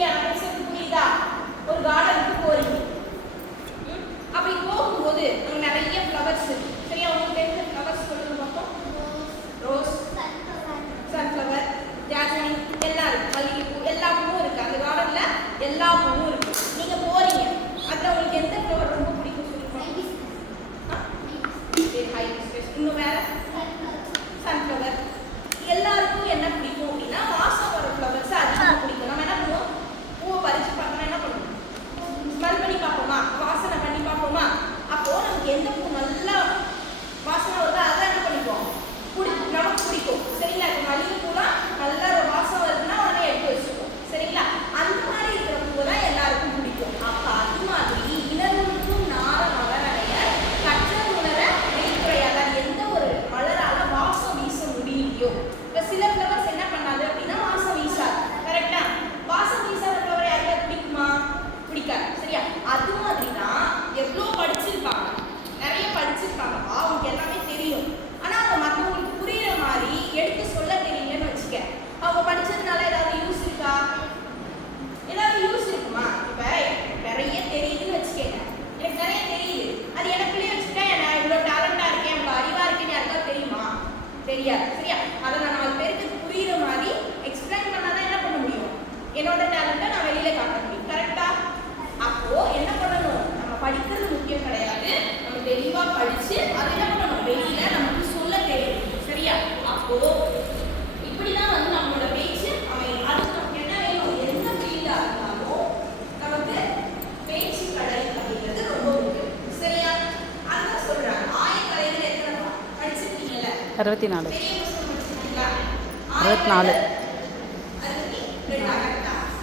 சரியா? பேசுறது புரியுதா? ஒரு கார்டனுக்கு போறீங்க. அப்படி போகும்போது அங்க நிறைய ஃப்ளவர்ஸ் இருக்கு. சரியா? உங்களுக்கு தெரிஞ்ச ஃப்ளவர்ஸ் சொல்லுங்க பார்ப்போம். ரோஸ், சன்ஃப்ளவர், ஜாஸ்மின் எல்லாம் இருக்கு. மல்லிகைப்பூ எல்லா பூவும் இருக்கு. அந்த கார்டன்ல எல்லா பூவும் இருக்கு. நீங்க போறீங்க. அதுல உங்களுக்கு எந்த ஃப்ளவர் ரொம்ப பிடிக்கும் சொல்லுங்க. ஹைபிஸ்கஸ். இன்னும் வேற சன்ஃப்ளவர். எல்லாருக்கும் என்ன பிடிக்கும் அப்படின்னா வாசம் வர ஃப்ளவர்ஸ் அதிகமாக பிடிக்கும். நம்ம என்ன பண்ணுவோம்? பூவை பறிச்சு பார்த்தோம்னா என்ன பண்ணுவோம்? ஸ்மெல் பண்ணி பார்ப்போமா? வாசனை பண்ணி பார்ப்போமா? அப்போ நமக்கு எந்த பூ நல்லா வாசனை வருதோ அதான் என்ன பண்ணிப்போம்? நமக்கு பிடிக்கும். சரிங்களா? இப்போ மல்லிகைப்பூலாம் நல்ல ஒரு வாசம் வருதுன்னா உடனே எடுத்து வச்சுப்போம். சரிங்களா? அந்த மாதிரி இருக்கிற பூ தான் எல்லாருக்கும் பிடிக்கும். அப்போ அது மாதிரி இனருக்கும் நார மலரடைய கற்ற உணர வெளித்துறையால் எந்த ஒரு மலரால வாசம் வீச முடியலையோ. இப்போ சில ஃப்ளவர்ஸ் என்ன பண்ணாது அப்படின்னா வாசம் வீசாது. கரெக்டா? வாசம் வீசாத ஃப்ளவர் யாருக்காவது பிடிக்குமா? பிடிக்காது. சரியா? அது மாதிரி தான் எவ்வளோ படிச்சிருப்பாங்க, நிறைய படிச்சிருப்பாங்க, அவங்களுக்கு எல்லாமே தெரியும். ஆனால் அவங்க மற்றவங்களுக்கு புரியுற மாதிரி எடுத்து சொல்ல தெரியலன்னு வச்சுக்க. அவங்க படிச்சதுனால ஏதாவது யூஸ் இருக்கா? ஏதாவது யூஸ் இருக்குமா? இப்போ நிறைய தெரியுதுன்னு வச்சுக்கேங்க. எனக்கு நிறைய தெரியுது, அது எனக்குள்ளேயே வச்சுட்டா நான் இவ்வளோ டேலண்டாக இருக்கேன், இவ்வளோ அறிவாக இருக்கேன்னு யாருக்காவது தெரியுமா? தெரியாது. சரியா? அதை நான் 4 பேருக்கு புரியுற மாதிரி எக்ஸ்பிளைன் பண்ணாதான் என்ன பண்ண முடியும்? என்னோட டேலண்ட்டை நான் வெளியில காட்ட முடியும். கரெக்டா? அப்போ என்ன பண்ணணும்? நம்ம படிக்கிறது முக்கியம் கிடையாது. நம்ம தெளிவா படிச்சு அதை என்ன பண்ணணும்? வெளியில நமக்கு சொல்ல தெரியும். சரியா? அப்போ இப்படிதான் வந்து நம்மளோட பேச்சு அமையும். அதுக்கு நமக்கு என்ன வேணும்? எந்த ஃபீல்டா இருந்தாலும் நமக்கு பேச்சு கலை அப்படிங்கிறது ரொம்ப முக்கியம். சரியா? அதான் சொல்றாங்க. ஆயக்கலைகள் எத்தனை படிச்சிருக்கீங்கல்ல? 64. பெரிய புத்தகம் படிச்சிருக்கீங்களா? 64.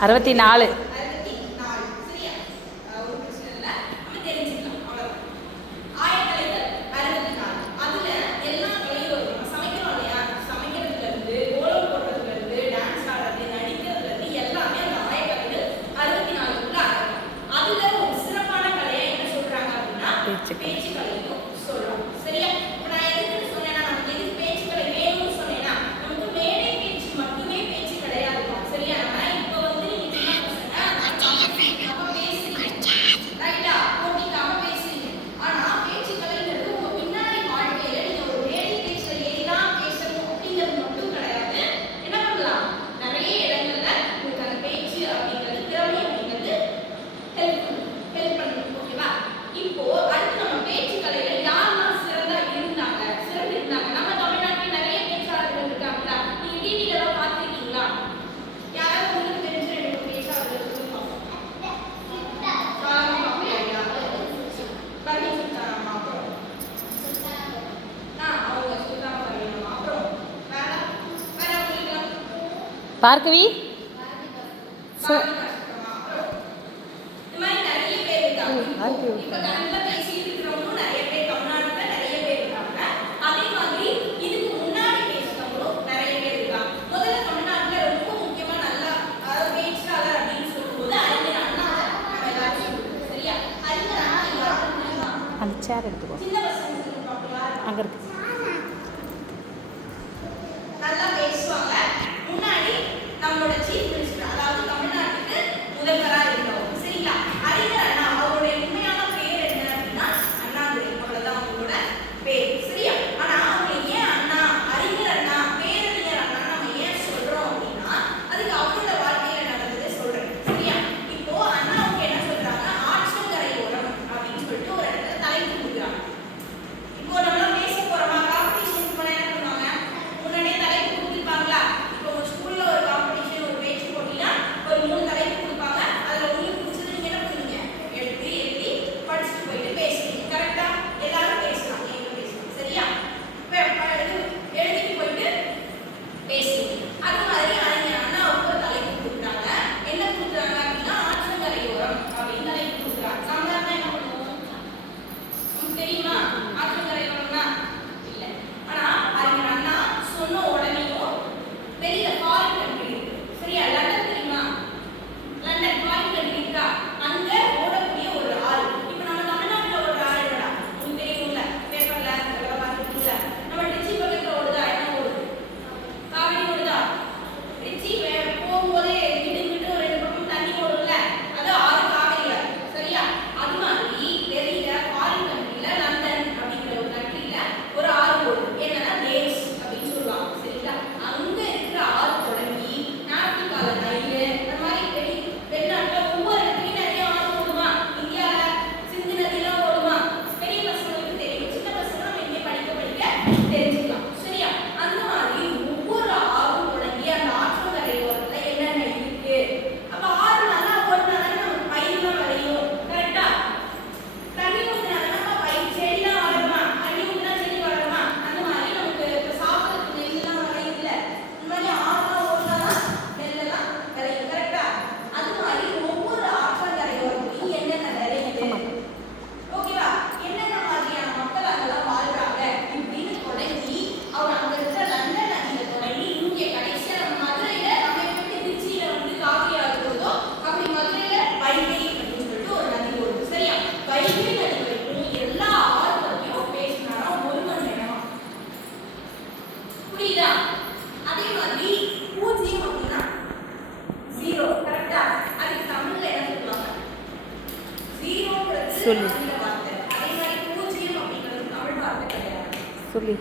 64. 64. சரியா? ஒரு பிரச்சனை இல்லை, நம்ம தெரிஞ்சுக்கலாம். அவ்வளவுதான். ஆயக்கலைகள் 64. அதுல எல்லா கலையும் வரும். நம்ம சமைக்கிறோம் இல்லையா? சமைக்கிறதுல இருந்து கோலம் போடுறதுல இருந்து டான்ஸ் ஆடுறது, நடிக்கிறதுல இருந்து எல்லாமே அந்த ஆயக்கலைகள் 64க்குள்ள அடங்கும். அதுல ஒரு சிறப்பான கலையை என்ன சொல்றாங்க அப்படின்னா பேச்சு கலையும் சொல்றோம். சரியா? இப்போ நான் எதுக்கு சொன்னேன்னா, நமக்கு எதுக்கு பேச்சு கலை வேணும்னு சொன்னேன்னா, நமக்கு மேடை பேச்சு மட்டுமே பேச்சு கிடையாது. சரியா? இப்போ வந்து நீங்க சின்ன பசங்க நம்ம பேசுறீங்க, ரைட்டா? போட்டிக்காம பேசுறீங்க. ஆனா பேச்சு கலைங்கிறது உங்க பின்னாடி வாழ்க்கையில நீங்க ஒரு மேடை பேச்சுல ஏறிதான் பேசணும் அப்படிங்கிறது மட்டும் கிடையாது. என்ன பண்ணலாம்? நிறைய இடங்கள்ல உங்களுக்கு அந்த பேச்சு அப்படிங்கிறது, திறமை அப்படிங்கிறது ஹெல்ப் பண்ணும். ஓகேவா? இப்போ அடுத்து நம்ம பேச்சு கலையில யாரெல்லாம் சிறந்து இருந்தாங்க? நம்ம தமிழ்நாட்டில் நிறைய பேச்சாளர்கள் இருக்காங்களா? நீங்க டிவில எல்லாம் பார்த்துருக்கீங்களா? யாராவது உங்களுக்கு தெரிஞ்ச 2 பேச்சாளர்கள் சொல்லுங்க பார்ப்போம். பார்க்கவி. அந்த சேர் எடுத்துக்கோ, அங்கே இருக்கு. நல்லா பேசுவாங்க. முன்னாடி நம்மளோட சீஃப் மினிஸ்டர், அதாவது தமிழ்நாட்டுக்கு முதல்வரா இருந்தவங்க. சரிங்களா? அறிஞர் அண்ணா. அவருடைய உண்மையான பேர் என்ன அப்படின்னா அண்ணாதுரை. அவ்வளவுதான் அவங்களோட பேர். சரியா? ஆனா அவங்க ஏன் அண்ணா, அறிஞர் அண்ணா, பேரறிஞர் அண்ணா நம்ம ஏன் சொல்றோம் அப்படின்னா அதுக்கு அவரோட வாழ்க்கையில நடந்ததை சொல்றேன். சரியா? இப்போ அண்ணாவுக்கு என்ன சொல்றாங்க? ஆற்றங்கரையோரம் அப்படின்னு சொல்லிட்டு ஒரு இடத்துல தலைப்பு கொடுக்குறாங்க. இப்போ நம்ம பேச போறோமா? காம்படிஷன் போனா என்ன பண்ணுவாங்க? முன்னாடியே தலைப்பு கொடுத்துருப்பாங்களா? இப்போ ஒரு ஸ்கூல்ல ஒரு காம்படிஷன், ஒரு பேச்சு போட்டினா ஒரு 3 தலைப்பு கொடுப்பாங்க. அதுல உங்களுக்கு பிடிச்சது நீங்க என்ன பண்ணுவீங்க? எடுத்து எழுதி படிச்சுட்டு போயிட்டு பேசுவீங்க. கரெக்டா? எல்லாரும் பேசலாம், நீங்க பேசலாம். சரியா? எழுதிட்டு போயிட்டு பேசுவீங்க. அது மாதிரி அறிஞர் அண்ணாவுக்கு ஒரு தலைப்பு கொடுக்குறாங்க. என்ன கொடுக்குறாங்க அப்படின்னா ஆற்றங்கரையோரம் அப்படின்னு தலைப்பு கொடுக்குறாங்க. நம்ம என்ன பண்ணுவோம்? உங்களுக்கு தெரியுமா ஆற்றங்கரையோரம்னா? இல்லை. ஆனா அறிஞர் அண்ணா சொன்ன உடனேயும் வெளியில ஃபாரின் கண்ட்ரி இருக்கு. சரியா? லண்டன் தெரியுமா? லண்டன் ஃபாரின் கண்ட்ரி இருக்கா? அங்க ஓடக்கூடிய ஒரு ஆறு. இப்போ நம்ம தமிழ்நாட்டில் ஒரு ஆறு இல்லடா, உங்களுக்கு தெரியும்ல, பேப்பர்ல அதெல்லாம் பார்த்துருக்கீங்களா? நம்ம ரிச்சி பக்கத்தில் ஓடுதா? என்ன ஓடுது? காவிரி ஓடுதா? ரிச்சி போகும்போதே கிட்டு ஒரு 2 பக்கம் தண்ணி சொல்லி